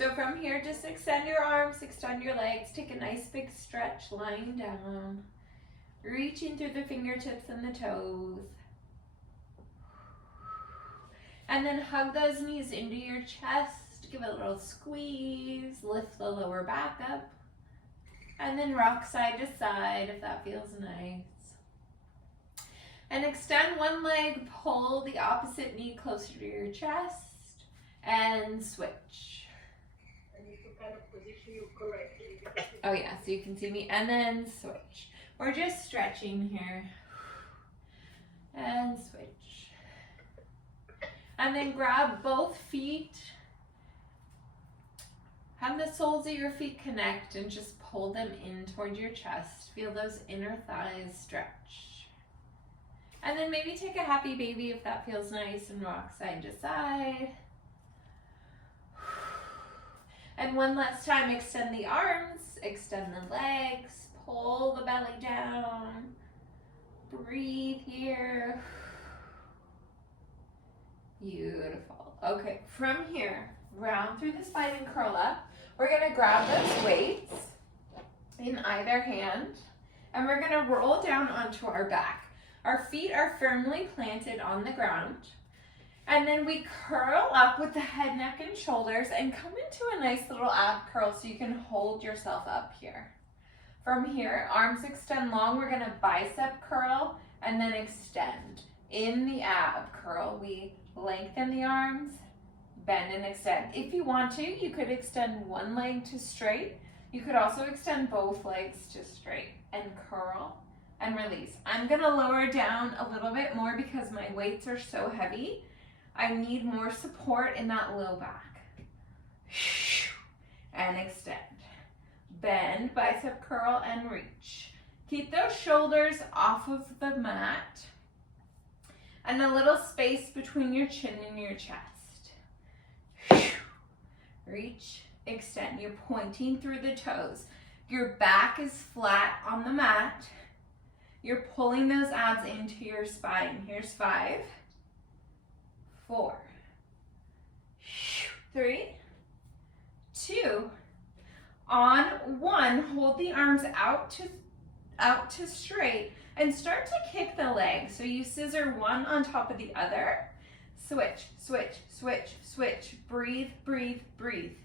So from here, just extend your arms, extend your legs, take a nice big stretch lying down, reaching through the fingertips and the toes. And then hug those knees into your chest, give it a little squeeze, lift the lower back up, and then rock side to side if that feels nice. And extend one leg, pull the opposite knee closer to your chest, and switch. I need to kind of position you correctly. Oh yeah, so you can see me, and then switch. We're just stretching here. And switch. And then grab both feet. Have the soles of your feet connect and just pull them in toward your chest. Feel those inner thighs stretch. And then maybe take a happy baby if that feels nice and rock side to side. And one last time, extend the arms, extend the legs, pull the belly down. Breathe here. Beautiful. Okay, from here, round through the spine and curl up. We're gonna grab those weights in either hand, and we're gonna roll down onto our back. Our feet are firmly planted on the ground. And then we curl up with the head, neck, and shoulders and come into a nice little ab curl so you can hold yourself up here. From here, arms extend long. We're gonna bicep curl and then extend. In the ab curl, we lengthen the arms, bend and extend. If you want to, you could extend one leg to straight. You could also extend both legs to straight and curl and release. I'm gonna lower down a little bit more because my weights are so heavy. I need more support in that low back. And extend. Bend, bicep curl, and reach. Keep those shoulders off of the mat. And a little space between your chin and your chest. Reach, extend. You're pointing through the toes. Your back is flat on the mat. You're pulling those abs into your spine. Here's 5, 4, 3, 2, on 1, hold the arms out to straight and start to kick the legs. So you scissor one on top of the other. Switch, switch, switch, switch. Breathe, breathe, breathe.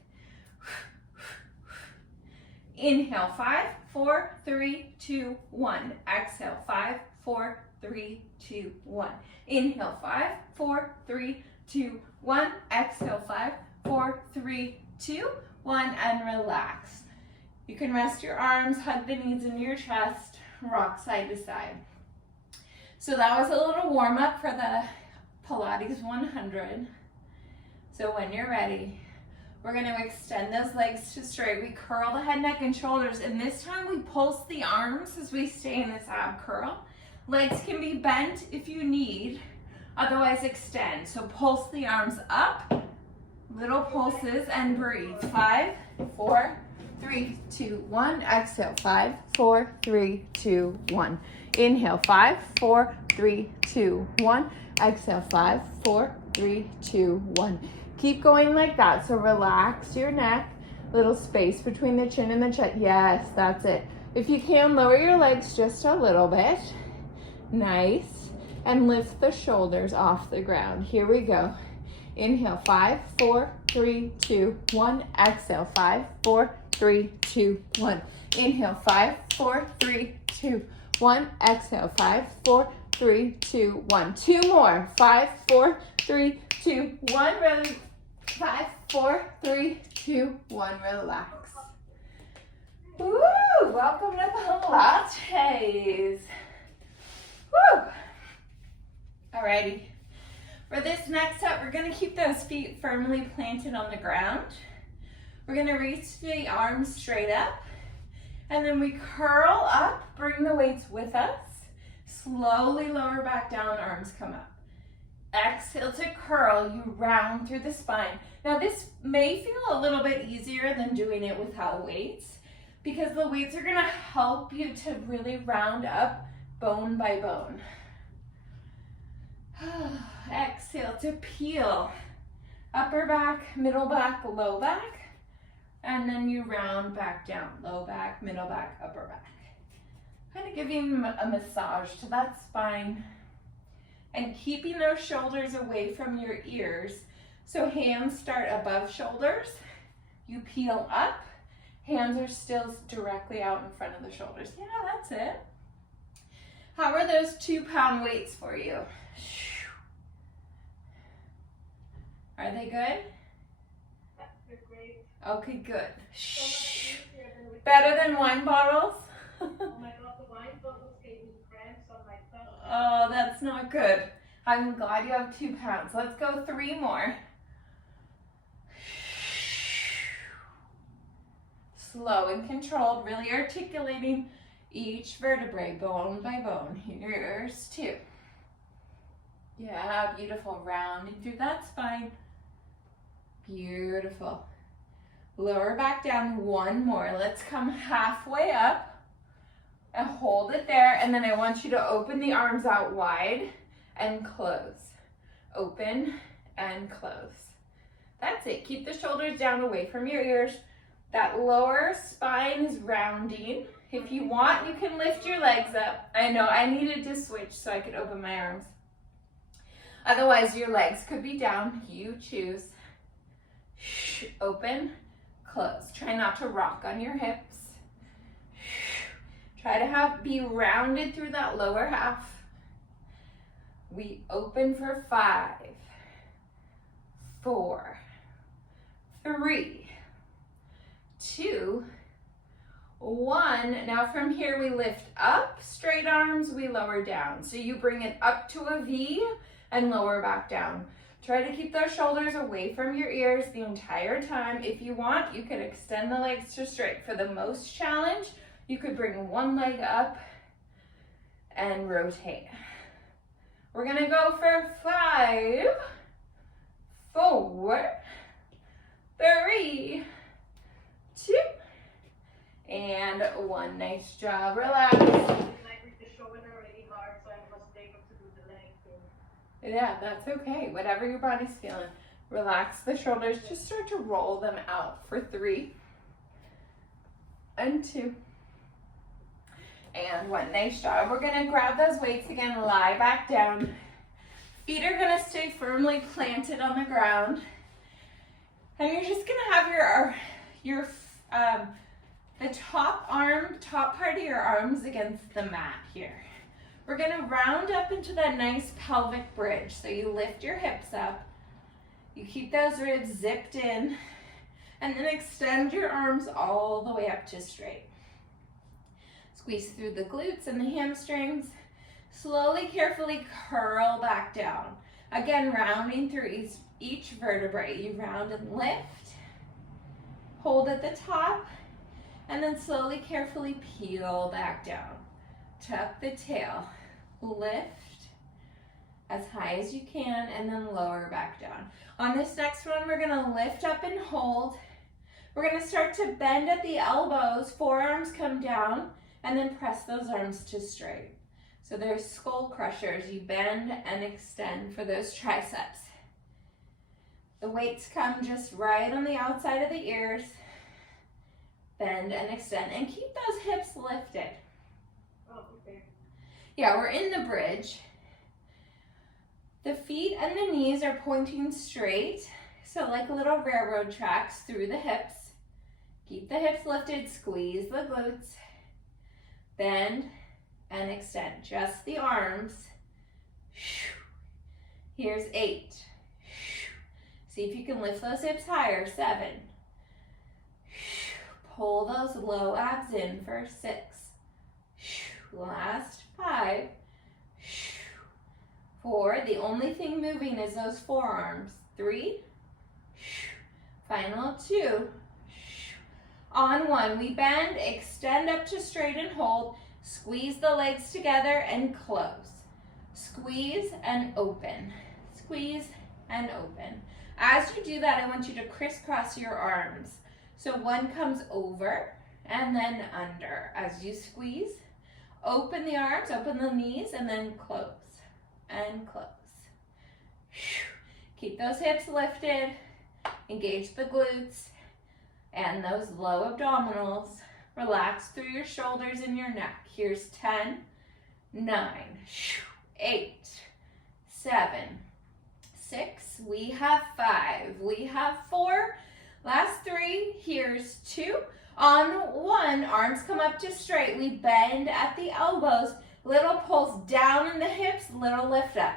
Inhale, 5, 4, 3, 2, 1. Exhale, 5, 4, 3, 2, 1. Inhale, 5, 4, 3, 2, 1. Exhale, 5, 4, 3, 2, 1, and relax. You can rest your arms, hug the knees into your chest, rock side to side. So that was a little warm up for the Pilates 100. So when you're ready, we're going to extend those legs to straight. We curl the head, neck, and shoulders, and this time we pulse the arms as we stay in this ab curl. Legs can be bent if you need, otherwise extend. So pulse the arms up, little pulses, and breathe. 5, 4, 3, 2, 1. Exhale, 5, 4, 3, 2, 1. Inhale, 5, 4, 3, 2, 1. Exhale, 5, 4, 3, 2, 1. Keep going like that. So relax your neck, little space between the chin and the chest. Yes, that's it. If you can, lower your legs just a little bit. Nice. And lift the shoulders off the ground. Here we go. Inhale, 5, 4, 3, 2, 1. Exhale, 5, 4, 3, 2, 1. Inhale, 5, 4, 3, 2, 1. Exhale, 5, 4, 3, 2, 1. 2 more. 5, 4, 3, 2, 1. Really. 5, 4, 3, 2, 1. Relax. Woo! Welcome to Pilates. Woo! Alrighty. For this next set, we're going to keep those feet firmly planted on the ground. We're going to reach the arms straight up. And then we curl up, bring the weights with us. Slowly lower back down, arms come up. Exhale to curl, you round through the spine. Now this may feel a little bit easier than doing it without weights because the weights are gonna help you to really round up bone by bone. Exhale to peel. Upper back, middle back, low back. And then you round back down, low back, middle back, upper back. Kind of giving a massage to that spine and keeping those shoulders away from your ears. So hands start above shoulders, you peel up, hands are still directly out in front of the shoulders. Yeah, that's it. How are those 2-pound weights for you? Are they good? They're great. Okay, good. So much easier than with Better than wine bottles? Oh my God, the wine bottles gave me cramps on my thumb. Oh, that's not good. I'm glad you have 2 pounds. Let's go 3 more. Slow and controlled, really articulating each vertebrae, bone by bone. Here's 2. Yeah, beautiful. Rounding through that spine. Beautiful. Lower back down 1 more. Let's come halfway up and hold it there. And then I want you to open the arms out wide and close. Open and close. That's it. Keep the shoulders down away from your ears. That lower spine is rounding. If you want, you can lift your legs up. I know I needed to switch so I could open my arms. Otherwise, your legs could be down. You choose. Open, close. Try not to rock on your hips. Try to be rounded through that lower half. We open for 5, 4, 3, 2, 1. Now from here we lift up, straight arms, we lower down. So you bring it up to a V and lower back down. Try to keep those shoulders away from your ears the entire time. If you want, you could extend the legs to straight. For the most challenge, you could bring 1 leg up and rotate. We're gonna go for 5, 4, 3, 2, and 1. Nice job. Relax. Like with the shoulder already hard, so I was able to do the leg thing. Yeah, that's okay. Whatever your body's feeling. Relax the shoulders. Just start to roll them out for 3 and 2 and 1. Nice job. We're going to grab those weights again, lie back down. Feet are going to stay firmly planted on the ground. And you're just going to have the top part of your arms against the mat here. We're going to round up into that nice pelvic bridge. So you lift your hips up. You keep those ribs zipped in. And then extend your arms all the way up to straight. Squeeze through the glutes and the hamstrings. Slowly, carefully curl back down. Again, rounding through each vertebrae. You round and lift. Hold at the top. And then slowly, carefully peel back down. Tuck the tail. Lift as high as you can and then lower back down. On this next one, we're gonna lift up and hold. We're gonna start to bend at the elbows, forearms come down, and then press those arms to straight. So there's skull crushers. You bend and extend for those triceps. The weights come just right on the outside of the ears. Bend and extend, and keep those hips lifted. Oh, okay. Yeah, we're in the bridge. The feet and the knees are pointing straight, so like little railroad tracks through the hips. Keep the hips lifted, squeeze the glutes, bend and extend. Just the arms. Here's 8. See if you can lift those hips higher. 7. Pull those low abs in for 6. Last 5. 4. The only thing moving is those forearms. 3. Final 2. On 1, we bend, extend up to straight and hold. Squeeze the legs together and close. Squeeze and open. Squeeze and open. As you do that, I want you to crisscross your arms. So one comes over and then under. As you squeeze, open the arms, open the knees, and then close and close. Keep those hips lifted. Engage the glutes. and those low abdominals. Relax through your shoulders and your neck. Here's 10, 9, 8, 7, 6. We have 5. We have 4. Last 3. Here's 2. On 1, arms come up to straight. We bend at the elbows. Little pulse down in the hips, little lift up.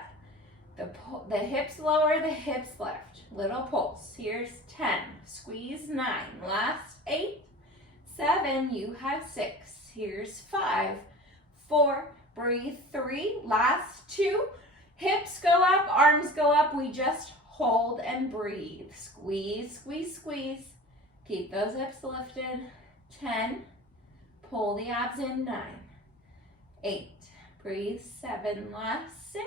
The hips lower, the hips lift. Little pulse. Here's 10. Squeeze 9. Last 8. 7. You have 6. Here's 5. 4. Breathe. 3. Last 2. Hips go up, arms go up. We just hold and breathe. Squeeze, squeeze, squeeze. Keep those hips lifted. 10. Pull the abs in. 9. 8. Breathe. 7. Last 6.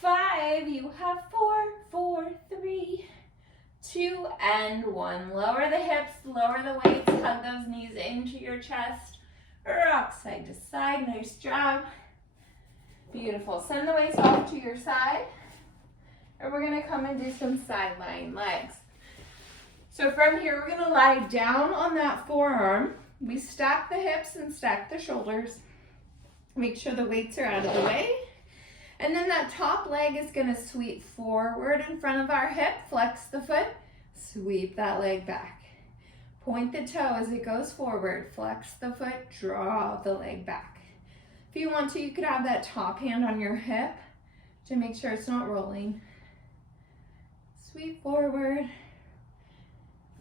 5. You have 4. 4, 3, 2, and 1. Lower the hips, lower the weights, hug those knees into your chest. Rock side to side. Nice job. Beautiful. Send the weights off to your side. And we're going to come and do some sideline legs. So from here, we're going to lie down on that forearm. We stack the hips and stack the shoulders. Make sure the weights are out of the way. And then that top leg is going to sweep forward in front of our hip. Flex the foot. Sweep that leg back. Point the toe as it goes forward. Flex the foot. Draw the leg back. If you want to, you could have that top hand on your hip to make sure it's not rolling. Sweep forward.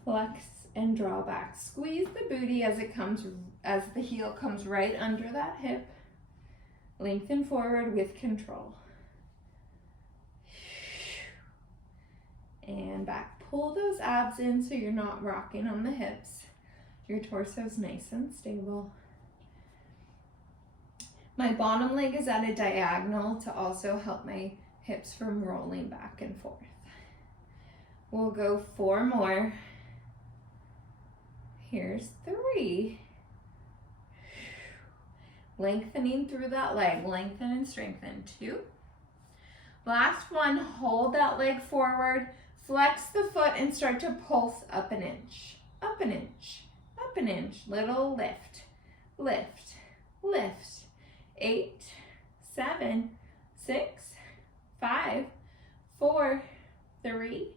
Flex and draw back. Squeeze the booty as the heel comes right under that hip. Lengthen forward with control. And back. Pull those abs in so you're not rocking on the hips. Your torso's nice and stable. My bottom leg is at a diagonal to also help my hips from rolling back and forth. We'll go 4 more. Here's 3. Lengthening through that leg. Lengthen and strengthen. 2. Last 1. Hold that leg forward. Flex the foot and start to pulse up an inch. Up an inch. Up an inch. Little lift. Lift. Lift. 8, 7, 6, 5, 4, 3,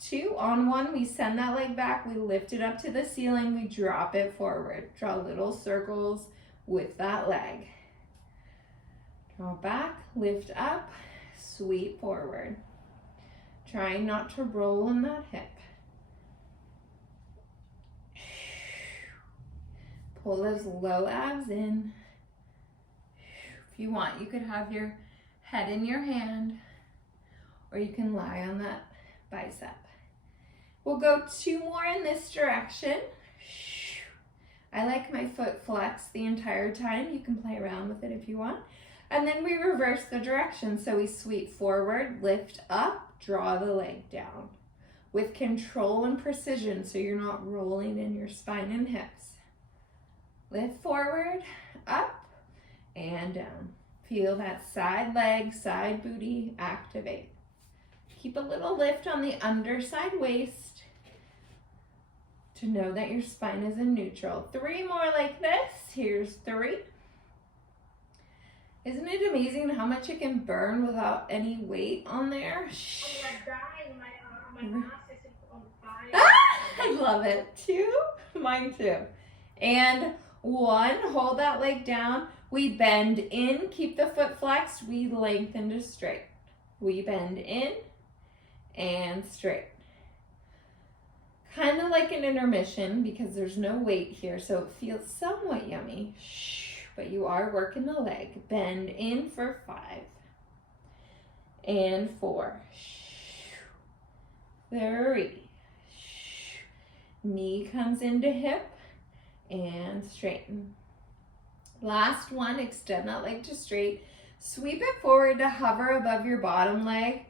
2. On 1, we send that leg back. We lift it up to the ceiling. We drop it forward. Draw little circles with that leg. Draw back, lift up, sweep forward. Trying not to roll in that hip. Pull those low abs in. If you want, you could have your head in your hand, or you can lie on that bicep. We'll go 2 more in this direction. I like my foot flexed the entire time. You can play around with it if you want. And then we reverse the direction. So we sweep forward, lift up, draw the leg down with control and precision so you're not rolling in your spine and hips. Lift forward, up, and down. Feel that side leg, side booty activate. Keep a little lift on the underside waist to know that your spine is in neutral. 3 more like this. Here's 3. Isn't it amazing how much it can burn without any weight on there? Oh, I'm dying. My ass is on fire. Ah, I love it. 2. Mine too. And 1. Hold that leg down. We bend in. Keep the foot flexed. We lengthen to straight. We bend in and straight. Kind of like an intermission because there's no weight here, so it feels somewhat yummy. But you are working the leg. Bend in for 5 and 4. 3. Knee comes into hip and straighten. Last 1, extend that leg to straight. Sweep it forward to hover above your bottom leg.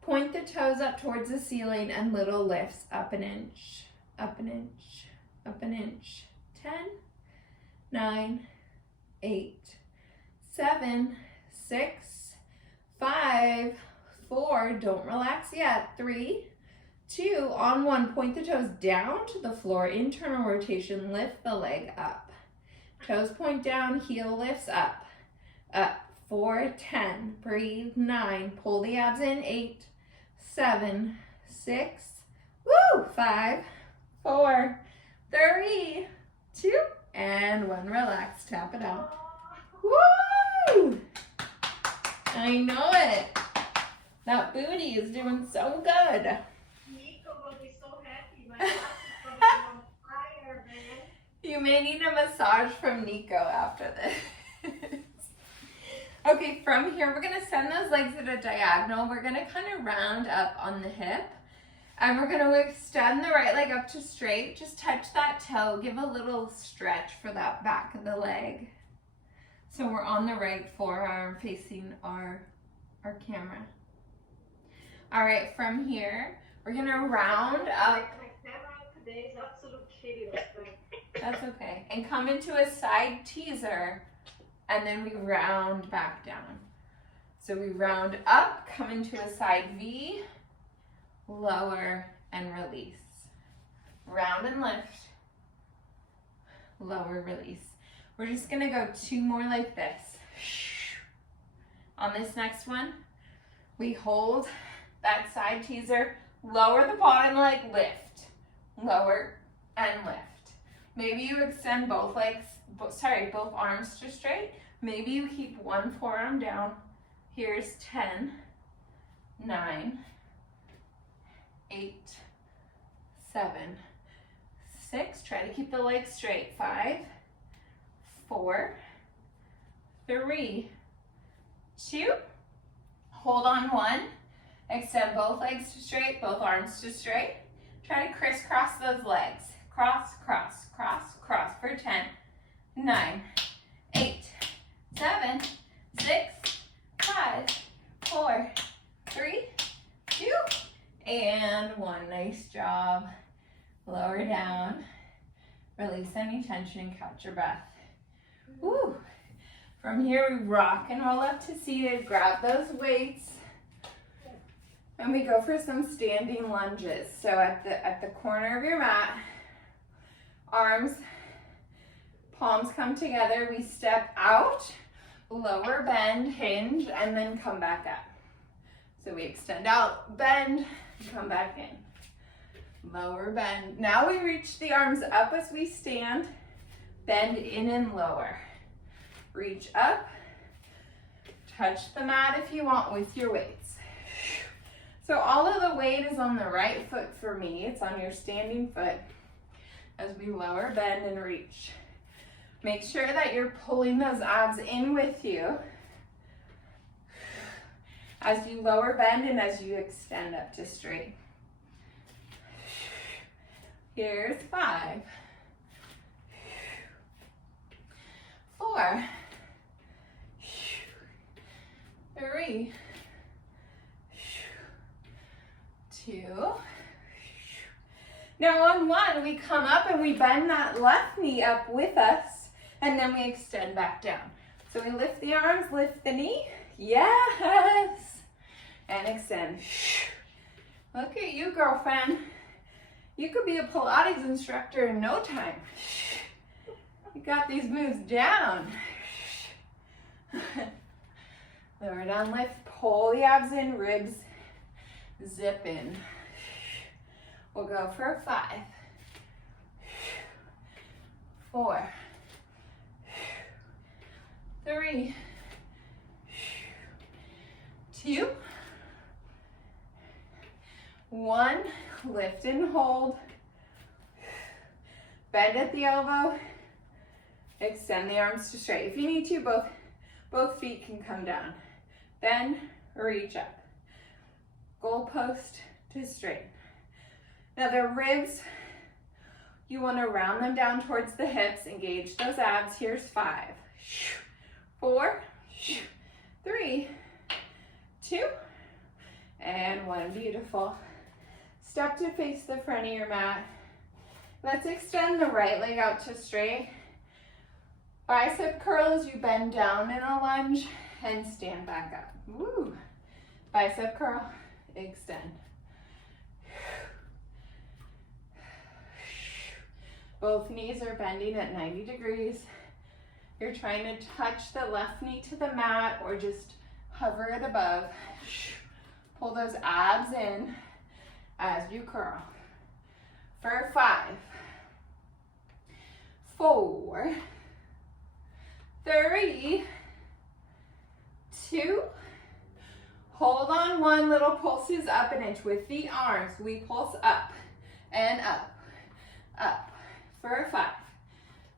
Point the toes up towards the ceiling and little lifts up an inch, up an inch, up an inch. 10, 9, 8, 7, 6, 5, 4. Don't relax yet. 3, 2. On 1, point the toes down to the floor. Internal rotation, lift the leg up. Toes point down, heel lifts up. Up. 4, 10. Breathe. 9. Pull the abs in. 8, 7, 6. Woo! 5, 4, 3, 2, and 1. Relax. Tap it out. Woo! I know it. That booty is doing so good. Nico will be so happy. My ass is gonna be on fire, man. You may need a massage from Nico after this. Okay, from here, we're gonna send those legs at a diagonal. We're gonna kind of round up on the hip. And we're gonna extend the right leg up to straight. Just touch that toe. Give a little stretch for that back of the leg. So we're on the right forearm facing our camera. All right, from here, we're gonna round up. My camera today is absolute shitty. That's okay. And come into a side teaser, and then we round back down. So we round up, come into a side V, lower and release. Round and lift, lower, release. We're just gonna go 2 more like this. On this next one, we hold that side teaser, lower the bottom leg, lift, lower and lift. Maybe you extend both legs, both arms to straight. Maybe you keep one forearm down. Here's 10, 9, 8, 7, 6. Try to keep the legs straight. 5, 4, 3, 2. Hold on 1. Extend both legs to straight, both arms to straight. Try to crisscross those legs. Cross, cross, cross, cross for 10, 9, 8, 7, 6, 5, 4, 3, 2, and 1. Nice job. Lower down. Release any tension. Catch your breath. Woo. From here, we rock and roll up to seated. Grab those weights. And we go for some standing lunges. So at the corner of your mat, arms, palms come together. We step out, lower bend, hinge, and then come back up. So we extend out, bend, come back in. Lower bend. Now we reach the arms up as we stand, bend in and lower. Reach up, touch the mat if you want with your weights. So all of the weight is on the right foot for me. It's on your standing foot as we lower, bend, and reach. Make sure that you're pulling those abs in with you as you lower, bend, and as you extend up to straight. Here's 5, 4, 3, 2. Now on 1, we come up and we bend that left knee up with us, and then we extend back down. So we lift the arms, lift the knee, yes, and extend. Look at you, girlfriend. You could be a Pilates instructor in no time. You got these moves down. Lower down, lift, pull the abs in, ribs, zip in. We'll go for 5, 4, 3, 2, 1. Lift and hold. Bend at the elbow. Extend the arms to straight. If you need to, both feet can come down. Then reach up. Goalpost to straight. Now the ribs, you want to round them down towards the hips. Engage those abs. Here's 5, 4, 3, 2, and 1. Beautiful. Step to face the front of your mat. Let's extend the right leg out to straight. Bicep curl as you bend down in a lunge and stand back up. Woo. Bicep curl, extend. Both knees are bending at 90 degrees. You're trying to touch the left knee to the mat or just hover it above. Pull those abs in as you curl. For 5, 4, 3, 2, hold on 1, little pulses up an inch with the arms. We pulse up and up, up. For 5,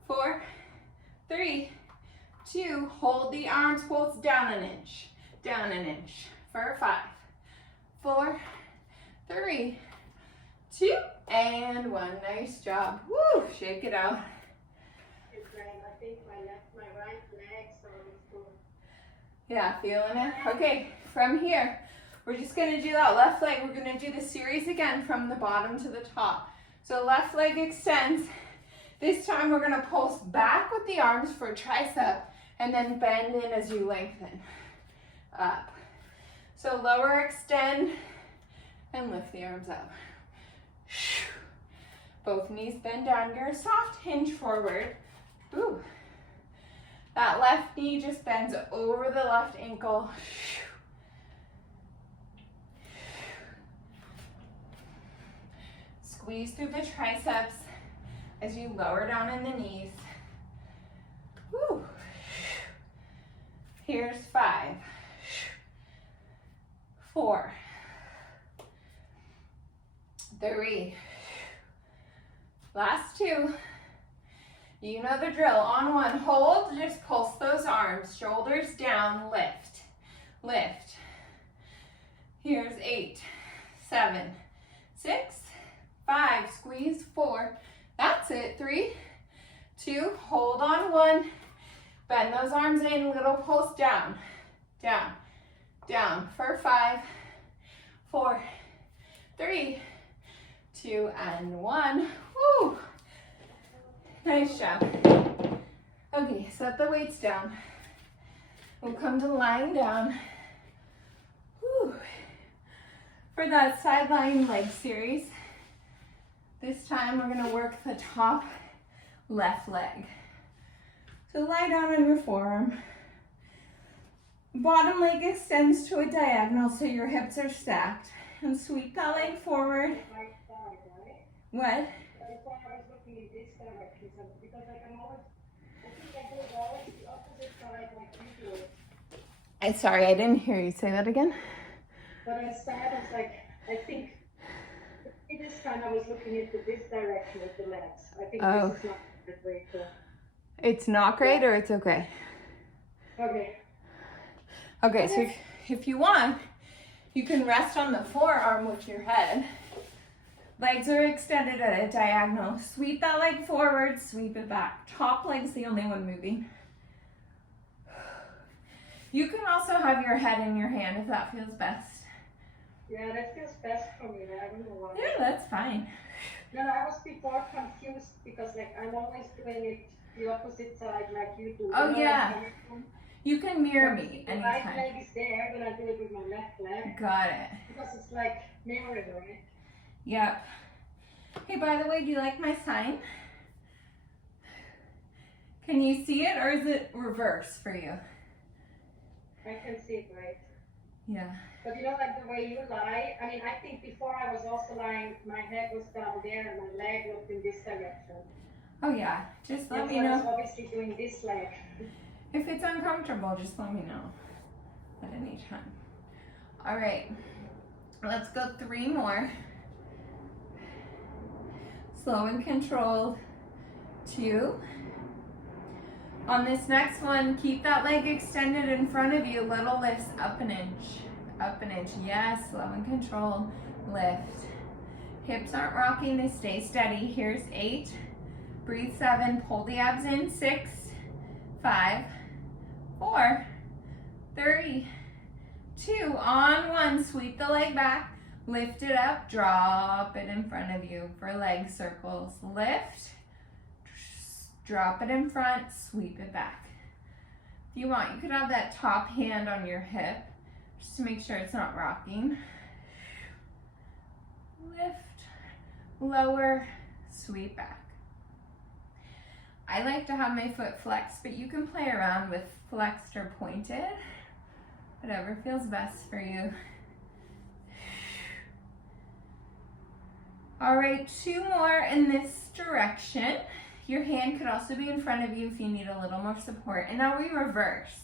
4, 3, 2, hold the arms, pulse down an inch, down an inch. For 5, 4, 3, 2, and 1. Nice job. Woo, shake it out. It's great. I think my right leg, so it's cool. Yeah, feeling it? Okay, from here, we're just gonna do that left leg. We're gonna do the series again from the bottom to the top. So left leg extends. This time we're gonna pulse back with the arms for tricep and then bend in as you lengthen. Up. So lower extend and lift the arms up. Both knees bend down. You're a soft hinge forward. Ooh. That left knee just bends over the left ankle. Squeeze through the triceps as you lower down in the knees. Woo. Here's 5, 4, 3, last 2. You know the drill. On 1, hold, just pulse those arms, shoulders down, lift, lift. Here's 8, 7, 6, 5, squeeze 4. That's it. 3, 2, hold on 1. Bend those arms in, little pulse down, down, down. For 5, 4, 3, 2, and 1. Woo! Nice job. Okay, set the weights down. We'll come to lying down. Woo. For that side lying leg series, this time we're gonna work the top left leg. So lie down on your forearm. Bottom leg extends to a diagonal so your hips are stacked. And sweep that leg forward. Right side, right? What? I thought I was looking in this direction, so because I can always, I think I do always the opposite side like you do. Sorry, I didn't hear you. Say that again. But I said, it's like, I think this time I was looking into this direction with the legs. I think this is not the way to. It's not great or it's okay? Okay. Okay, so if you want, you can rest on the forearm with your head. Legs are extended at a diagonal. Sweep that leg forward, sweep it back. Top leg's the only one moving. You can also have your head in your hand if that feels best. Yeah, that feels best for me. I don't know why. Yeah, that's fine. No, I was before confused because like I'm always doing it the opposite side like you do. Oh, You know, yeah. like, You can mirror me the right anytime. leg is there, but I do it with my left leg Got it. because it's like mirroring, right? Yep. Hey, by the way, do you like my sign? Can you see it or is it reverse for you? I can see it right. Yeah. But you know, like the way you lie, I mean, I think before I was also lying, my head was down there and my leg looked in this direction. Oh yeah, just let That's me why I was know. obviously doing this leg. If it's uncomfortable, just let me know at any time. All right, let's go 3 more. Slow and controlled. 2. On this next one, keep that leg extended in front of you. Little lifts up an inch. Up an inch. Yes, slow and controlled. Lift. Hips aren't rocking, they stay steady. Here's 8. Breathe 7. Pull the abs in. 6, 5, 4, 3, 2. On 1, sweep the leg back. Lift it up. Drop it in front of you for leg circles. Lift. Drop it in front, sweep it back. If you want, you could have that top hand on your hip just to make sure it's not rocking. Lift, lower, sweep back. I like to have my foot flexed, but you can play around with flexed or pointed, whatever feels best for you. All right, 2 more in this direction. Your hand could also be in front of you if you need a little more support. And now we reverse.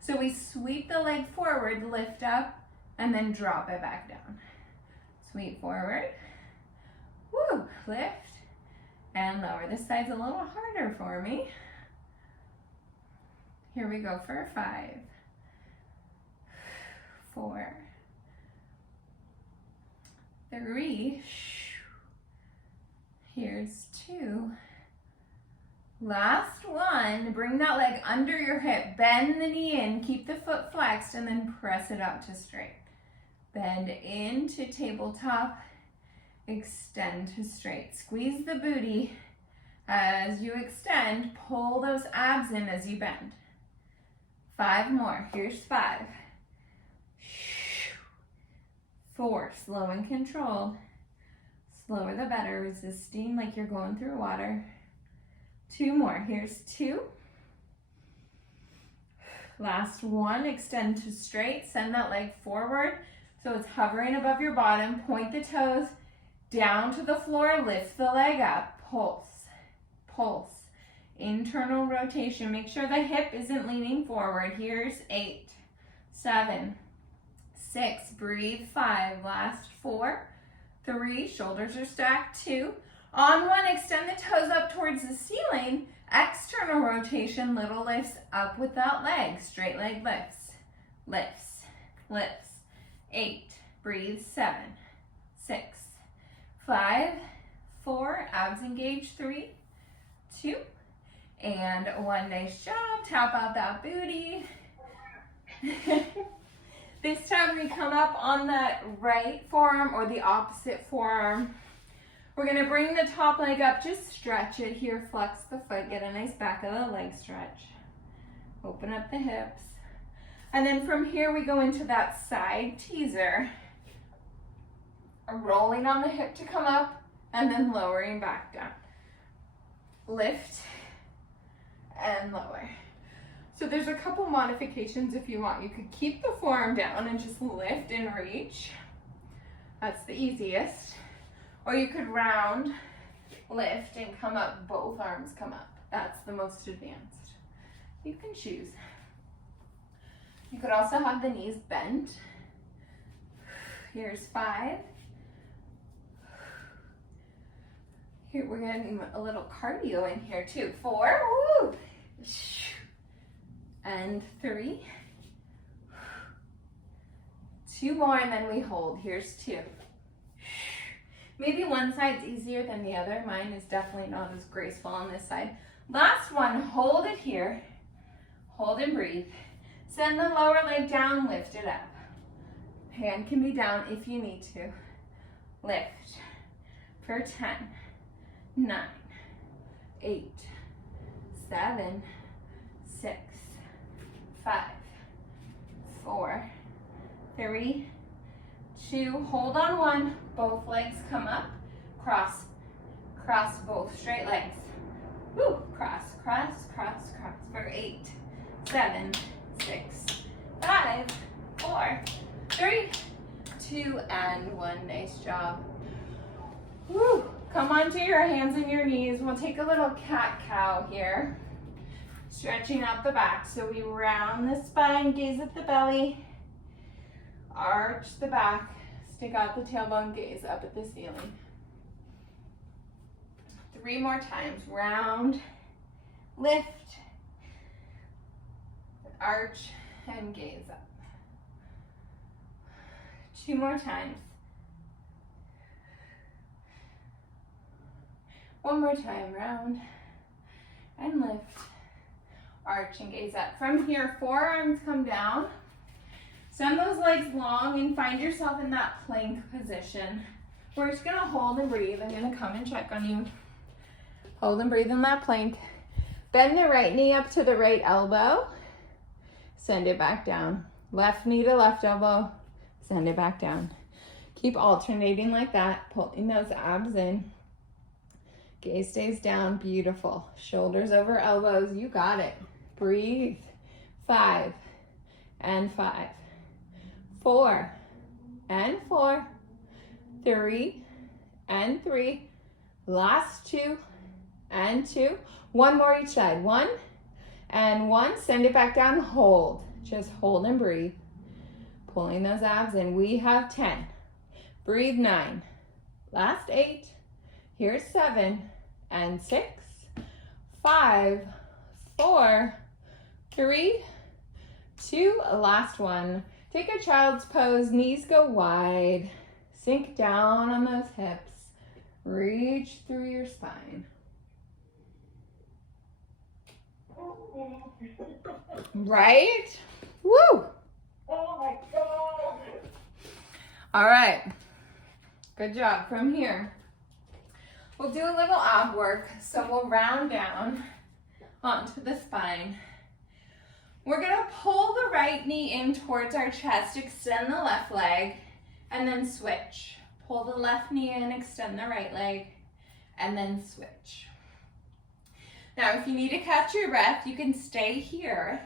So we sweep the leg forward, lift up, and then drop it back down. Sweep forward, woo, lift, and lower. This side's a little harder for me. Here we go for 5, 4, 3, here's 2. Last one, bring that leg under your hip, bend the knee in, keep the foot flexed, and then press it up to straight. Bend into tabletop, extend to straight. Squeeze the booty as you extend, pull those abs in as you bend. 5 more, here's 5. 4, slow and controlled. Slower the better, resisting like you're going through water. 2 more, here's 2. Last one, extend to straight, send that leg forward so it's hovering above your bottom. Point the toes down to the floor, lift the leg up, pulse, pulse. Internal rotation, make sure the hip isn't leaning forward. Here's 8, 7, 6, breathe, 5, last 4, 3, shoulders are stacked, 2. On 1, extend the toes up towards the ceiling. External rotation, little lifts up with that leg. Straight leg lifts, lifts, lifts. 8, breathe, 7, 6, 5, 4, abs engaged, 3, 2, and 1. Nice job. Tap out that booty. This time we come up on that right forearm or the opposite forearm. We're gonna bring the top leg up, just stretch it here, flex the foot, get a nice back of the leg stretch. Open up the hips. And then from here we go into that side teaser. Rolling on the hip to come up and then lowering back down. Lift and lower. So there's a couple modifications if you want. You could keep the forearm down and just lift and reach. That's the easiest. Or you could round, lift, and come up, both arms come up. That's the most advanced. You can choose. You could also have the knees bent. Here's 5. Here, we're getting a little cardio in here too. 4, woo! And 3. 2 more, and then we hold. Here's 2. Maybe one side's easier than the other. Mine is definitely not as graceful on this side. Last one, hold it here. Hold and breathe. Send the lower leg down, lift it up. Hand can be down if you need to. Lift for 10, 9, 8, 7, 6, 5, 4, 3, 2, hold on 1, both legs come up, cross, cross both straight legs. Woo, cross, cross, cross, cross for 8, 7, 6, 5, 4, 3, 2, and 1. Nice job. Woo, come onto your hands and your knees. We'll take a little cat-cow here. Stretching out the back. So we round the spine, gaze at the belly, arch the back, stick out the tailbone, gaze up at the ceiling. 3 more times. Round, lift, arch, and gaze up. 2 more times. 1 more time. Round and lift, arch, and gaze up. From here, forearms come down. Send those legs long and find yourself in that plank position. We're just gonna hold and breathe. I'm gonna come and check on you. Hold and breathe in that plank. Bend the right knee up to the right elbow. Send it back down. Left knee to left elbow. Send it back down. Keep alternating like that, pulling those abs in. Gaze stays down, beautiful. Shoulders over elbows, you got it. Breathe. 5 and 5. 4 and 4. 3 and 3. Last 2 and 2. One more each side. 1 and 1. Send it back down, hold. Just hold and breathe. Pulling those abs in. We have 10. Breathe. 9. Last 8. Here's 7 and 6. 5, 4, 3, 2. Last one. Take a child's pose. Knees go wide. Sink down on those hips. Reach through your spine. Right? Woo! Oh my God! All right. Good job. From here, we'll do a little ab work. So we'll round down onto the spine. We're going to pull the right knee in towards our chest, extend the left leg, and then switch. Pull the left knee in, extend the right leg, and then switch. Now, if you need to catch your breath, you can stay here.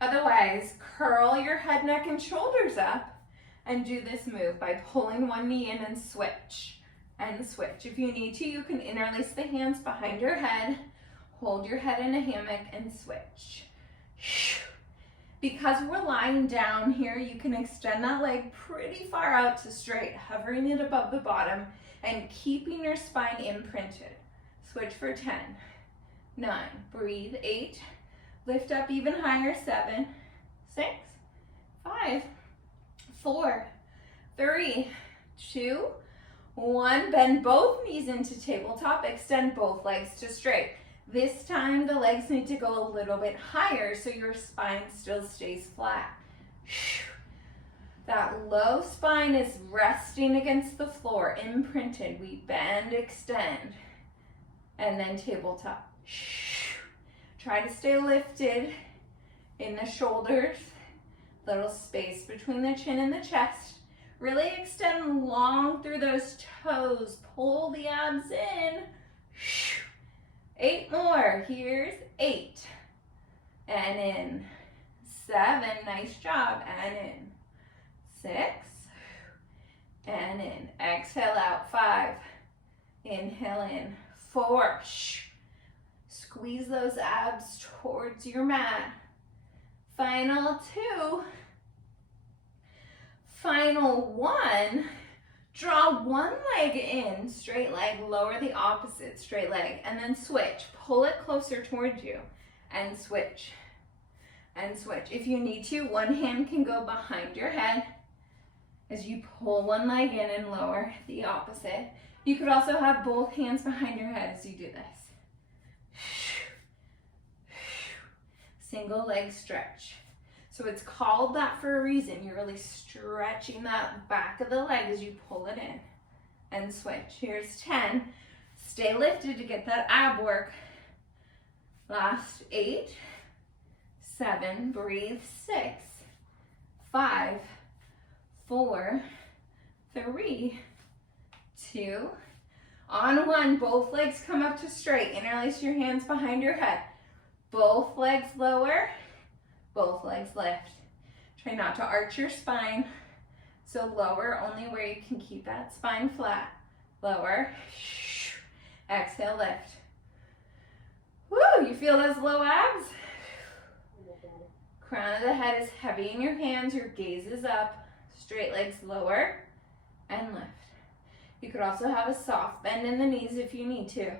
Otherwise, curl your head, neck, and shoulders up and do this move by pulling one knee in and switch. And switch. If you need to, you can interlace the hands behind your head, hold your head in a hammock, and switch. Because we're lying down here, you can extend that leg pretty far out to straight, hovering it above the bottom and keeping your spine imprinted. Switch for 10, 9, breathe, 8, lift up even higher, 7, 6, 5, 4, 3, 2, 1. Bend both knees into tabletop, extend both legs to straight. This time the legs need to go a little bit higher so your spine still stays flat. That low spine is resting against the floor, imprinted. We bend, extend, and then tabletop. Try to stay lifted in the shoulders, little space between the chin and the chest. Really extend long through those toes. Pull the abs in. 8 more. Here's 8. And in. 7. Nice job. And in. 6. And in. Exhale out. 5. Inhale in. 4. Squeeze those abs towards your mat. Final 2. Final 1. Draw one leg in, straight leg, lower the opposite, straight leg, and then switch. Pull it closer towards you and switch. And switch. If you need to, one hand can go behind your head as you pull one leg in and lower the opposite. You could also have both hands behind your head as you do this. Single leg stretch. So it's called that for a reason. You're really stretching that back of the leg as you pull it in and switch. Here's 10. Stay lifted to get that ab work. Last 8, 7, breathe, 6, 5, 4, 3, 2, on 1. Both legs come up to straight. Interlace your hands behind your head. Both legs lower. Both legs lift. Try not to arch your spine. So lower only where you can keep that spine flat. Lower. Exhale, lift. Woo, you feel those low abs? Crown of the head is heavy in your hands. Your gaze is up. Straight legs lower and lift. You could also have a soft bend in the knees if you need to.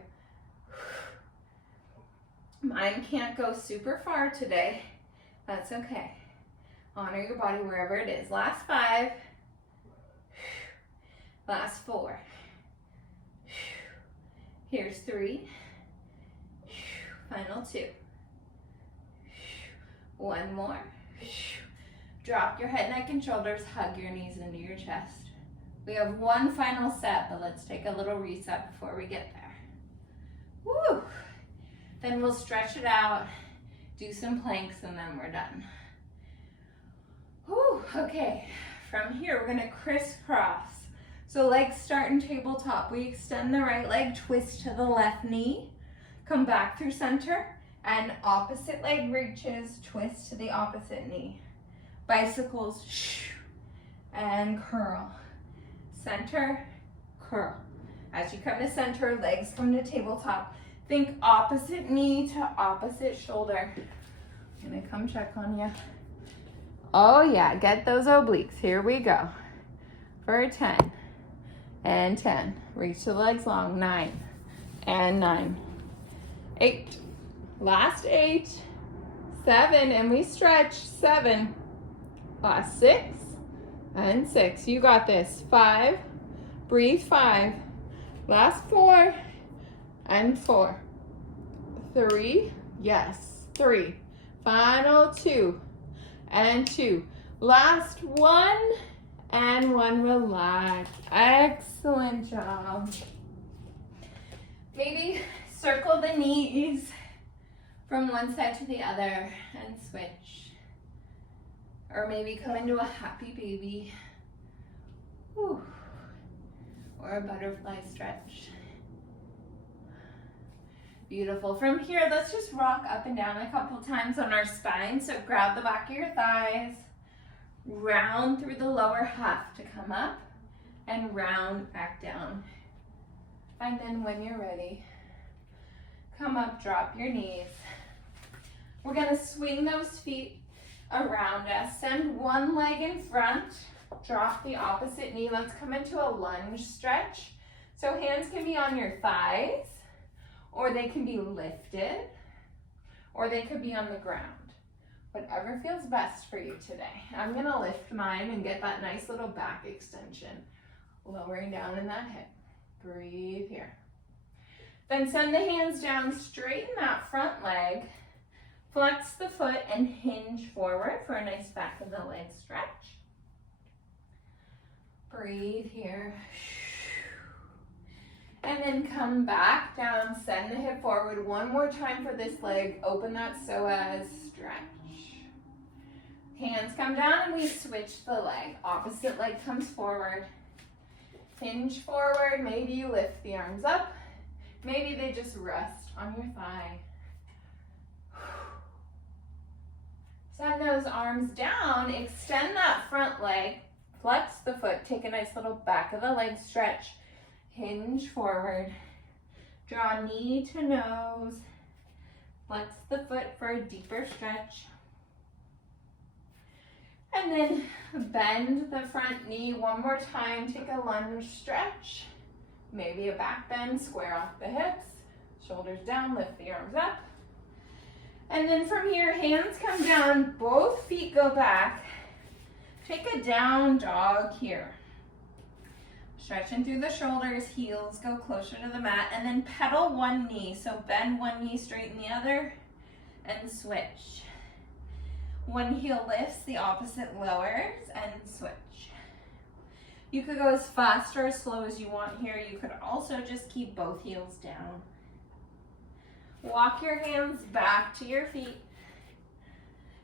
Mine can't go super far today. That's okay. Honor your body wherever it is. Last 5. Last 4. Here's 3. Final 2. 1 more. Drop your head, neck, and shoulders. Hug your knees into your chest. We have one final set, but let's take a little reset before we get there. Woo! Then we'll stretch it out. Do some planks and then we're done. Whew, okay, from here we're gonna crisscross. So legs start in tabletop. We extend the right leg, twist to the left knee, come back through center, and opposite leg reaches, twist to the opposite knee. Bicycles, and curl. Center, curl. As you come to center, legs come to tabletop. Think opposite knee to opposite shoulder. I'm gonna come check on you. Oh yeah, get those obliques. Here we go. For 10 and 10. Reach the legs long. 9 and 9. 8. Last 8. 7, and we stretch. 7. Last 6 and 6. You got this. 5. Breathe. 5. Last 4 and 4. 3. Yes. 3. Final 2 and 2. Last 1 and 1. Relax. Excellent job. Maybe circle the knees from one side to the other and switch. Or maybe come into a happy baby. Whew. Or a butterfly stretch. Beautiful. From here, let's just rock up and down a couple times on our spine. So grab the back of your thighs, round through the lower half to come up, and round back down. And then when you're ready, come up, drop your knees. We're gonna swing those feet around us. Send one leg in front, drop the opposite knee. Let's come into a lunge stretch. So hands can be on your thighs, or they can be lifted, or they could be on the ground. Whatever feels best for you today. I'm gonna lift mine and get that nice little back extension, lowering down in that hip. Breathe here. Then send the hands down, straighten that front leg, flex the foot and hinge forward for a nice back of the leg stretch. Breathe here. And then come back down, send the hip forward one more time for this leg. Open that psoas, stretch. Hands come down and we switch the leg. Opposite leg comes forward. Hinge forward, maybe you lift the arms up. Maybe they just rest on your thigh. Send those arms down, extend that front leg, flex the foot, take a nice little back of the leg stretch. Hinge forward, draw knee to nose, flex the foot for a deeper stretch. And then bend the front knee one more time, take a lunge stretch, maybe a back bend, square off the hips, shoulders down, lift the arms up. And then from here, hands come down, both feet go back. Take a down dog here. Stretching through the shoulders, heels go closer to the mat, and then pedal one knee. So bend one knee, straighten the other, and switch. One heel lifts, the opposite lowers, and switch. You could go as fast or as slow as you want here. You could also just keep both heels down. Walk your hands back to your feet,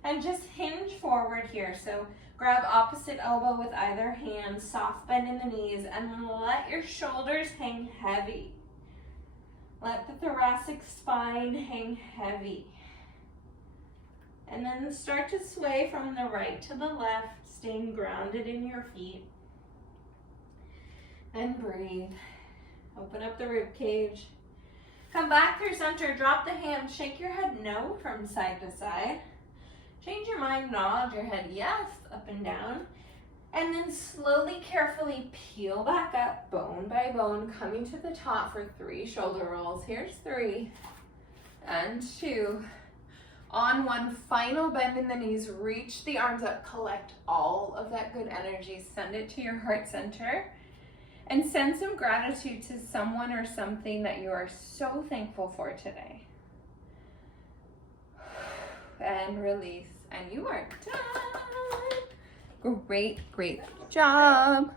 and just hinge forward here. So grab opposite elbow with either hand, soft bend in the knees, and let your shoulders hang heavy. Let the thoracic spine hang heavy. And then start to sway from the right to the left, staying grounded in your feet. And breathe. Open up the rib cage. Come back through center, drop the hands, shake your head no from side to side. Change your mind, nod your head yes, up and down. And then slowly, carefully peel back up, bone by bone, coming to the top for 3 shoulder rolls. Here's 3 and 2. On one, final bend in the knees, reach the arms up, collect all of that good energy, send it to your heart center, and send some gratitude to someone or something that you are so thankful for today. And release, and you are done. Great, great job.